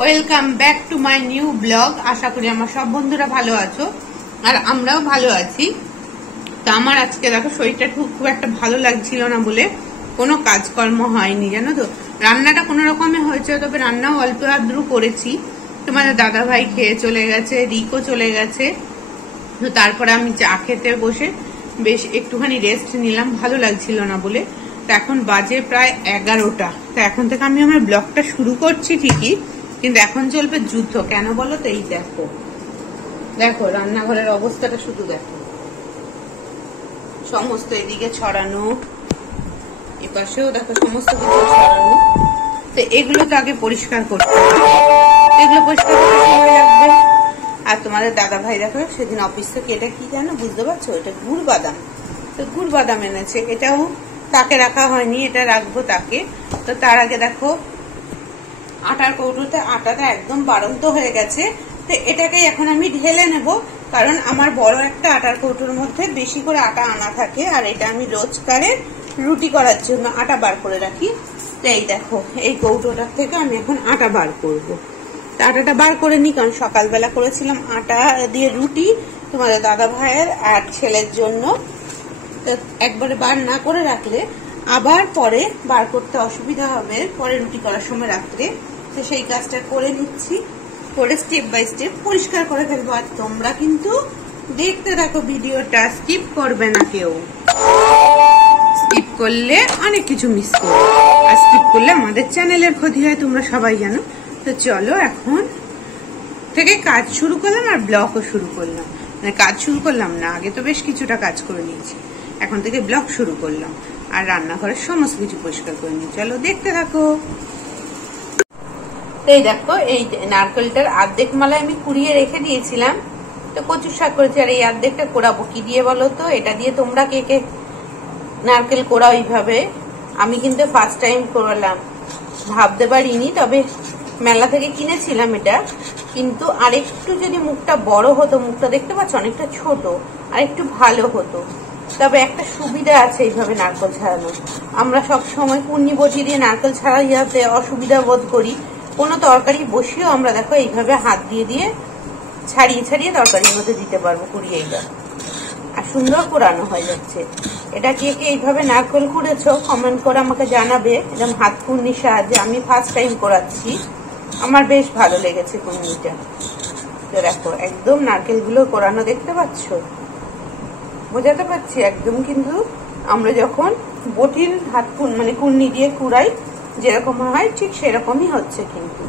Welcome back to my new blog. আশা করি আমার সব বন্ধুরা ভালো আছো আর আমরাও ভালো আছি। তো আমার আজকে দেখো শরীরটা খুব একটা ভালো লাগছিল না বলে কোনো কাজকর্ম হয়নি, জানো তো। রান্নাটা কোনো রকমে হয়েছে, তবে রান্নাও অল্প আদ্রু করেছি। তোমাদের দাদা ভাই খেয়ে চলে গেছে, রিকো চলে গেছে। তো তারপরে আমি চা খেতে বসে বেশ একটুখানি রেস্ট নিলাম, ভালো লাগছিল না বলে। তো এখন বাজে প্রায় 11টা। তো এখন থেকে আমি আমার ব্লগটা শুরু করছি ঠিকই, কিন্তু এখন চলবে যুদ্ধ। কেন বলো তো? এই দেখো দেখো রান্নাঘরের অবস্থাটা শুধু দেখো, সমস্ত এদিকে ছড়ানো, এপাশেও দেখো সমস্ত কিছু ছড়ানো। তো এগুলো তো আগে পরিষ্কার করতে হবে, এগুলো পরিষ্কার করতে সময় লাগবে। আর তোমাদের দাদা ভাই দেখো সেদিন অফিস থেকে এটা কি জানো, বুঝতে পারছো? এটা গুড় বাদাম। তো গুড় বাদাম এনেছে, এটাও তাকে রাখা হয়নি, এটা রাখবো তাকে। তো তার আগে দেখো আটার কৌটোতে আটাটা একদম বাড়ন্ত হয়ে গেছে। তো এটাকেই এখন আমি ঢেলে নেব, কারণ আমার বড় একটা আটার কৌটোর মধ্যে বেশি করে আটা আনা থাকে, আর এটা আমি রোজকারে রুটি করার জন্য আটা বার করে রাখি। তো এই দেখো এই কৌটোটার থেকে আমি এখন আটা বার করব। তো আটাটা বার করে নি, কারণ সকালবেলা করেছিলাম আটা দিয়ে রুটি তোমাদের দাদা ভাইয়ের আর ছেলের জন্য। তো একবারে বার না করে রাখলে আবার পরে বার করতে অসুবিধা হবে, পরে রুটি করার সময় রাত্রে। তো সেই কাজটা করে নিচ্ছি, করে স্টেপ বাই স্টেপ পরিষ্কার করে ফেলবো। আর তোমরা কিন্তু দেখতে থাকো ভিডিওটা, স্কিপ করবে না কেউ। স্কিপ করলে অনেক কিছু মিস করবে, আর স্কিপ করলে আমাদের চ্যানেলের ক্ষতি হয়, তোমরা সবাই জানো। তো চলো এখন থেকে কাজ শুরু করলাম, আর ব্লগও শুরু করলাম। মানে কাজ শুরু করলাম না, আগে তো বেশ কিছুটা কাজ করে নিয়েছি, এখন থেকে ব্লগ শুরু করলাম। আর রান্নাঘরের সমস্ত কিছু পরিষ্কার করে নিই, চলো দেখতে থাকো। এই দেখো এই নারকেলটার অর্ধেক মালা আমি কুড়িয়ে রেখে দিয়েছিলাম। তো কচুর শাক করেছি, আর এই অর্ধেকটা কোড়াবো কি দিয়ে বলো তো? এটা দিয়ে তোমরা কে কে নারকেল কোড়াও এইভাবে? আমি কিন্তু ফার্স্ট টাইম কোড়ালাম, ভাবতে পারিনি। তবে মেলা থেকে কিনেছিলাম এটা, কিন্তু আরেকটু যদি মুখটা বড় হতো, মুখটা দেখতে পাচ্ছ অনেকটা ছোট, আর একটু ভালো হতো। তবে একটা সুবিধা আছে এইভাবে নারকেল ছাড়ানো। আমরা সব সময় কুন্নি বটি দিয়ে নারকেল ছাড়াইতে অসুবিধা বোধ করি। কোনো তরকারি বসিয়েও আমরা দেখো এইভাবে হাত দিয়ে দিয়ে ছাড়িয়ে ছাড়িয়ে তরকারির মধ্যে দিতে পারবো কুড়িয়ে, এইবার আর সুন্দর কোরানো হয়ে যাচ্ছে। এটা কে কে এইভাবে নারকেল কুড়েছো কমেন্ট করে আমাকে জানাবে, এরকম হাত কুন্নির সাহায্যে। আমি ফার্স্ট টাইম কোরাচ্ছি, আমার বেশ ভালো লেগেছে কুন্নিটা। তো দেখো একদম নারকেল গুলো কোরানো দেখতে পাচ্ছ, বোঝাতে পারছি একদম। কিন্তু আমরা যখন বটির হাত মানে কুন্নি দিয়ে কুড়াই যেরকম হয় ঠিক সেরকমই হচ্ছে। কিন্তু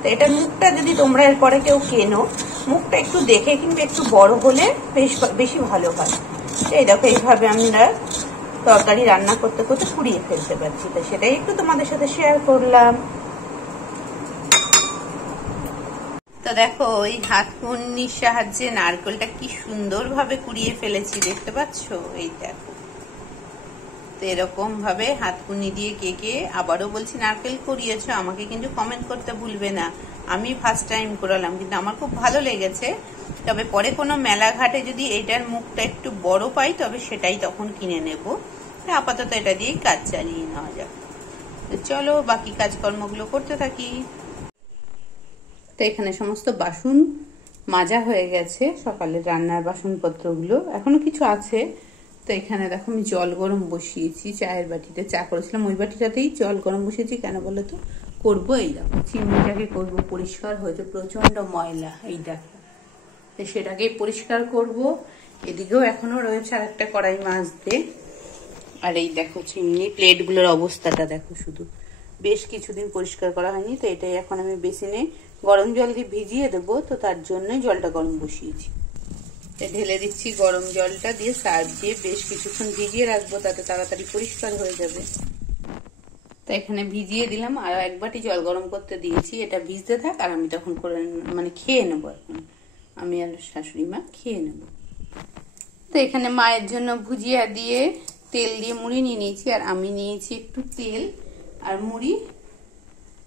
তো এটা মুখটা যদি তোমরা এরপরে কেউ কেনো, মুখটা একটু দেখে কিংবা একটু বড় হলে বেশি ভালো হয়। এই দেখো এইভাবে আমরা তরকারি রান্না করতে করতে কুড়িয়ে ফেলতে পারছি। তো সেটাই একটু তোমাদের সাথে শেয়ার করলাম। তো দেখো ওই হাত কুন্নির সাহায্যে নারকেলটা কি সুন্দর ভাবে কুড়িয়ে ফেলেছি, দেখতে পাচ্ছ? এই দেখো। তো এরকম ভাবে হাত কুন্নি দিয়ে কে কে, আবারও বলছি, নারকেল কুড়িয়েছো আমাকে কিন্তু কমেন্ট করতে ভুলবে না। আমি ফার্স্ট টাইম করালাম, কিন্তু আমার খুব ভালো লেগেছে। তবে পরে কোনো মেলা ঘাটে যদি এটার মুখটা একটু বড় পাই, তবে সেটাই তখন কিনে নেব। আপাতত এটা দিয়েই কাজ চালিয়ে নেওয়া যাক। তো চলো বাকি কাজকর্মগুলো করতে থাকি। তো এখানে সমস্ত বাসন মাজা হয়ে গেছে, সকালের রান্নার বাসনপত্রগুলো এখনো কিছু আছে। তো এখানে দেখো আমি জল গরম বসিয়েছি, চায়ের বাটিতে চা করেছিলাম ওই বাটিটাতেই জল গরম বসিয়েছি। কেন বলো তো? করবো এই দেখো চিমনিটাকে করবো পরিষ্কার, হয়েছে প্রচন্ড ময়লা এই দেখো। তো সেটাকেই পরিষ্কার করব। এদিকেও এখনো রয়েছে আর একটা কড়াই মাজতে। আর এই দেখো চিমনি প্লেটগুলোর অবস্থাটা দেখো, শুধু বেশ কিছুদিন পরিষ্কার করা হয়নি। তো এটাই এখন আমি বেসিনে গরম জল দিয়ে ভিজিয়ে দেবো, তো তার জন্যই জলটা গরম বসিয়েছি। ঢেলে দিচ্ছি গরম জলটা, দিয়ে সার্ফ দিয়ে বেশ কিছুক্ষণ ভিজিয়ে রাখবো, তাতে তাড়াতাড়ি পরিষ্কার হয়ে যাবে। তো এখানে ভিজিয়ে দিলাম, আর এক বাটি জল গরম করতে দিয়েছি। এটা ভিজতে থাক, আর আমি তখন করে মানে খেয়ে নেবো। এখন আমি আর শাশুড়ি মা খেয়ে নেবো। তো এখানে মায়ের জন্য ভুজিয়া দিয়ে তেল দিয়ে মুড়ি নিয়ে নিয়েছি, আর আমি নিয়েছি একটু তেল আর মুড়ি।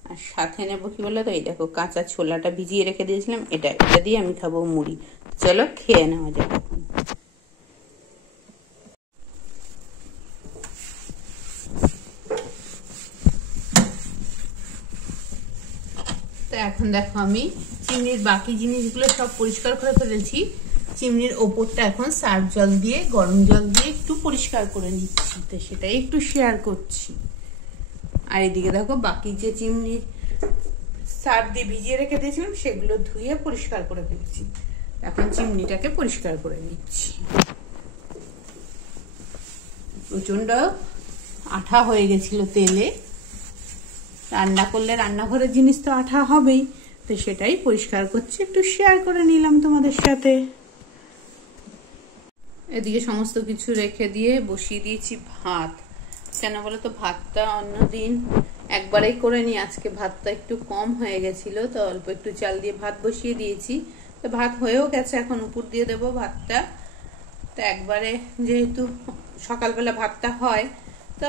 আর সাথে নেবো কি বলতো, এই দেখো কাঁচা ছোলাটা ভিজিয়ে রেখে দিয়েছিলাম, এটা দিয়ে আমি খাবো মুড়ি। চলো খেয়ে নেওয়া যাক। এখন দেখো আমি চিমনির বাকি জিনিসগুলো সব পরিষ্কার করে ফেলেছি। চিমনির ওপরটা এখন সার্ফ জল দিয়ে, গরম জল দিয়ে একটু পরিষ্কার করে নিচ্ছি, তো সেটাই একটু শেয়ার করছি। আর এদিকে দেখো বাকি যে চিমনি সার্ফ দিয়ে ভিজিয়ে রেখে দিয়েছিলাম সেগুলো ধুয়ে পরিষ্কার করে ফেলেছি। এখন চিমনিটাকে পরিষ্কার করে নিচ্ছি। প্রচন্ড আঠা হয়ে গেছিল তেলে, রান্না করলে রান্নাঘরের জিনিস তো আঠা হবেই, তো সেটাই পরিষ্কার করছি, একটু শেয়ার করে নিলাম তোমাদের সাথে। এদিকে সমস্ত কিছু রেখে দিয়ে বসিয়ে দিয়েছি ভাত। কেন বলো তো, ভাতটা অন্যদিন একবারেই করে নিই, আজকে ভাতটা একটু কম হয়ে গেছিল, তো অল্প একটু চাল দিয়ে ভাত বসিয়ে দিয়েছি। তো ভাত হয়েও গেছে, এখন উপর দিয়ে দেবো ভাতটা। তো একবারে যেহেতু সকালবেলা ভাতটা হয়, তো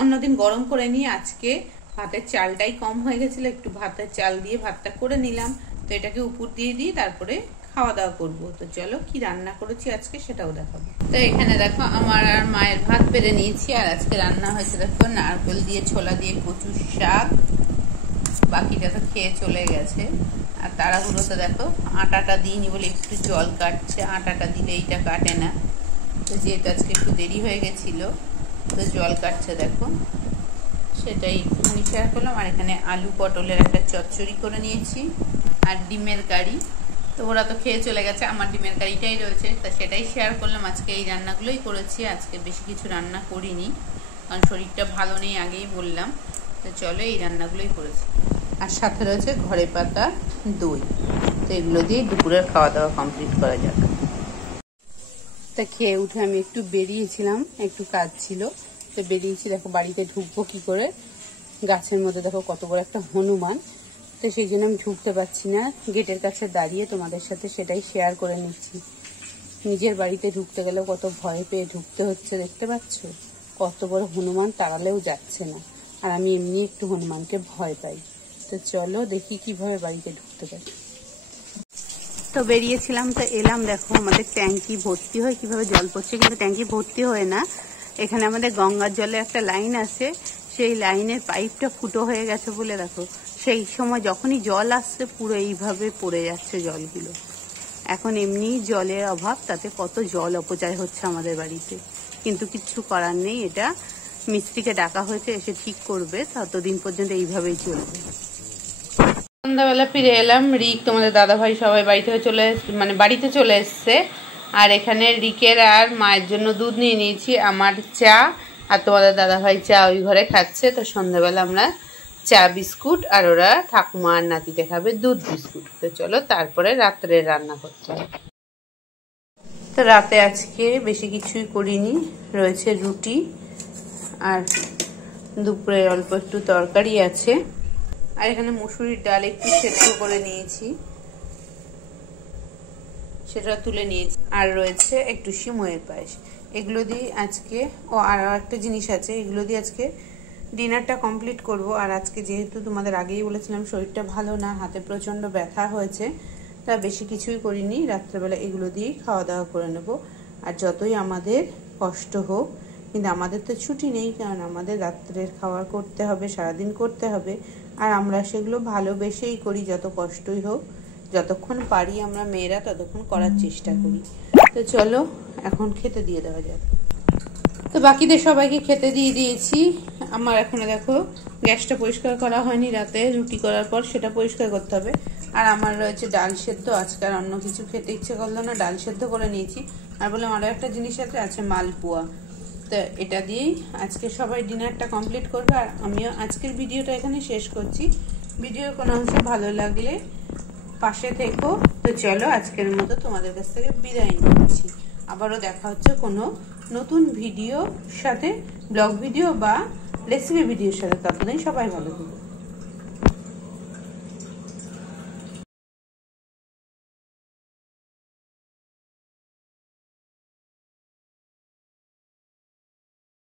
অন্যদিন গরম করে নিই, আজকে ভাতের চালটাই কম হয়ে গেছিল, একটু ভাতের চাল দিয়ে ভাতটা করে নিলাম। তো এটাকে উপর দিয়ে দিই, তারপরে খাওয়া দাওয়া করবো। তো চলো কি রান্না করেছি আজকে সেটাও দেখাবো। তো এখানে দেখো আমার আর মায়ের ভাত বেড়ে নিয়েছি, আর আজকে রান্না হয়েছে দেখো নারকেল দিয়ে ছোলা দিয়ে কচুর শাক। বাকিটা তো খেয়ে চলে গেছে। আর তাড়াহুড়োতে দেখো আটাটা দিইনি বলে একটু জল কাটছে, আটাটা দিলে এইটা কাটে না। তো যেহেতু আজকে একটু দেরি হয়ে গেছিল, তো জল কাটছে দেখো, সেটাই একটুখানি শেয়ার করলাম। আর এখানে আলু পটলের একটা চচ্চড়ি করে নিয়েছি, আর ডিমের কারি। তো ওরা তো খেয়ে চলে গেছে, আমার ডিমের কারিটাই রয়েছে, তা সেটাই শেয়ার করলাম। আজকে এই রান্নাগুলোই করেছি, আজকে বেশি কিছু রান্না করিনি, কারণ শরীরটা ভালো নেই আগেই বললাম। তো চলো এই রান্নাগুলোই করেছি। আর সাথে রয়েছে ঘরে পাতা দই। তো এগুলো দিয়ে দুপুরের খাওয়া দাওয়া কমপ্লিট করা যাক। তা খেয়ে উঠে আমি একটু বেরিয়েছিলাম, একটু কাজ ছিল, তো বেরিয়েছি। দেখো বাড়িতে ঢুকবো কি করে, গাছের মধ্যে দেখো কত বড় একটা হনুমান। তো সেই জন্য আমি ঢুকতে পারছি না, গেটের কাছে দাঁড়িয়ে তোমাদের সাথে সেটাই শেয়ার করে নিচ্ছি। নিজের বাড়িতে ঢুকতে গেলেও কত ভয় পেয়ে ঢুকতে হচ্ছে, দেখতে পাচ্ছ কত বড় হনুমান, তাড়ালেও যাচ্ছে না। আর আমি এমনি একটু হনুমানকে ভয় পাই। তো চলো দেখি কিভাবে বাড়িতে ঢুকতে পারি। তো বেরিয়েছিলাম, তো এলাম, দেখো আমাদের ট্যাঙ্কি ভর্তি হয়ে কিভাবে জল পড়ছে, কিন্তু ট্যাঙ্কি ভর্তি হয়ে না, এখানে আমাদের গঙ্গার জলে একটা লাইন আছে, সেই লাইনের পাইপটা ফুটো হয়ে গেছে বলে দেখো সেই সময় যখনই জল আসছে পুরো এইভাবে পড়ে যাচ্ছে জলগুলো। এখন এমনি জলের অভাব, তাতে কত জল অপচয় হচ্ছে আমাদের বাড়িতে, কিন্তু কিচ্ছু করার নেই। এটা মিস্ত্রিকে ডাকা হয়েছে, এসে ঠিক করবে, ততদিন পর্যন্ত এইভাবেই চলবে। সন্ধ্যাবেলা ফিরে এলাম, রিক তোমাদের দাদা ভাই সবাই বাড়িতে চলে এসছে। আর এখানে রিকের আর মায়ের জন্য দুধ নিয়ে নিয়েছি, আমার চা, আর তোমাদের দাদা ভাই চা ওই ঘরে খাচ্ছে। তো সন্ধ্যাবেলা আমরা চা বিস্কুট, আর ওরা ঠাকুমা আর নাতিতে খাবে দুধ বিস্কুট। তো চলো তারপরে রাত্রে রান্না করতে হবে। তো রাতে আজকে বেশি কিছুই করিনি, রয়েছে রুটি, আর দুপুরে অল্প একটু তরকারি আছে। আর এখানে মুসুরির ডাল একটু সেদ্ধ করে নিয়েছি, সেটা তুলে নিয়েছি। আর রয়েছে একটু সিমইয়ের পায়েস। এগুলো দিয়ে আজকে আর একটা জিনিস আছে, এগুলো দিয়ে আজকে ডিনারটা কমপ্লিট করব। আর আজকে যেহেতু তোমাদের আগেই বলেছিলাম শরীরটা ভালো না, হাতে প্রচন্ড ব্যথা হয়েছে, তা বেশি কিছুই করিনি, রাত্রেবেলা এগুলো দিয়েই খাওয়া দাওয়া করে নেব। আর যতই আমাদের কষ্ট হোক, কিন্তু আমাদের তো ছুটি নেই, কারণ আমাদের রাত্রের খাওয়া করতে হবে, সারাদিন করতে হবে। আর আমরা সেগুলো ভালোবেসেই করি, যত কষ্টই হোক, যতক্ষণ পারি আমরা মেয়েরা ততক্ষণ করার চেষ্টা করি। তো চলো এখন খেতে দিয়ে দেওয়া যাক। তো বাকিদের সবাইকে খেতে দিয়ে দিয়েছি। আমার এখনো দেখো গ্যাসটা পরিষ্কার করা হয়নি, রাতে রুটি করার পর সেটা পরিষ্কার করতে হবে। আর আমার রয়েছে ডাল সেদ্ধ, আজকে আর অন্য কিছু খেতে ইচ্ছে করলো না, ডাল সেদ্ধ করে নিয়েছি। আর বললাম আরও একটা জিনিস আছে মালপোয়া। তো এটা দিয়েই আজকে সবাই ডিনারটা কমপ্লিট করবে। আর আমিও আজকের ভিডিওটা এখানে শেষ করছি। ভিডিওর কোনো অংশ ভালো লাগলে পাশে থেকো। তো চলো আজকের মতো তোমাদের কাছ থেকে বিদায় নিচ্ছি, আবারও দেখা হচ্ছে কোনো নতুন ভিডিওর সাথে, ব্লগ ভিডিও বা রেসিপি ভিডিওর সাথে। ততদিন সবাই ভালো থাকবে।